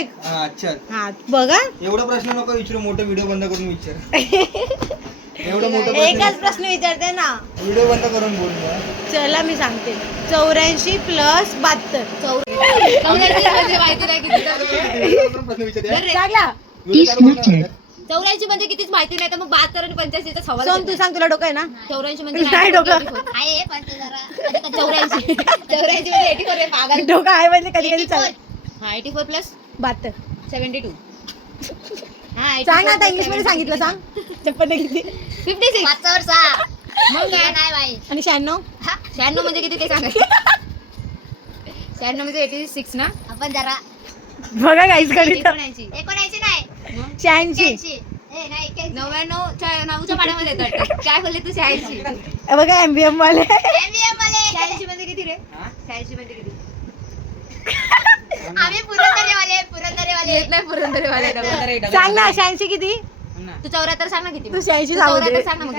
एक हा अच्छा हा बघा एवढा प्रश्न नको विचारू मोठा व्हिडिओ बंद करून विचार एवढं मोठं एकच प्रश्न विचारते ना व्हिडिओ बंद करून बोल ना. चला मी सांगते 84 प्लस 72 माहिती नाही किती प्रश्न विचारूया. सांगा 84 म्हणजे कितीच माहिती नाही तर मग 72 आणि 85 सवाल सोन तू सांग तुला डोकं आहे ना 84 म्हणजे नाही डोकं 84 म्हणजे 84 आहे पागल डोकं आहे म्हणजे कधी कधी चाल हा 84 प्लस 72 72 हा सांग ना आता इंग्लिश मध्ये सांगितलं सांग चप्पल किती 56 मग काय नाही बाई आणि 96 96 म्हणजे किती ते सांगायचं 96 म्हणजे 86 ना आपण जरा बघा काहीच करीत 79 नाही 86 99 च्या पाण्यामध्ये येतात काय बोलले तू 86 बघा एमबीएम वाले 86 म्हणजे किती रे 86 म्हणजे किती आम्ही पुरंदरेवाले येत नाही पुरंदरेवाले सांग ना 86 किती तू 74 सांग ना किती तू 86 तू सांगू 74 दे सांग ना मग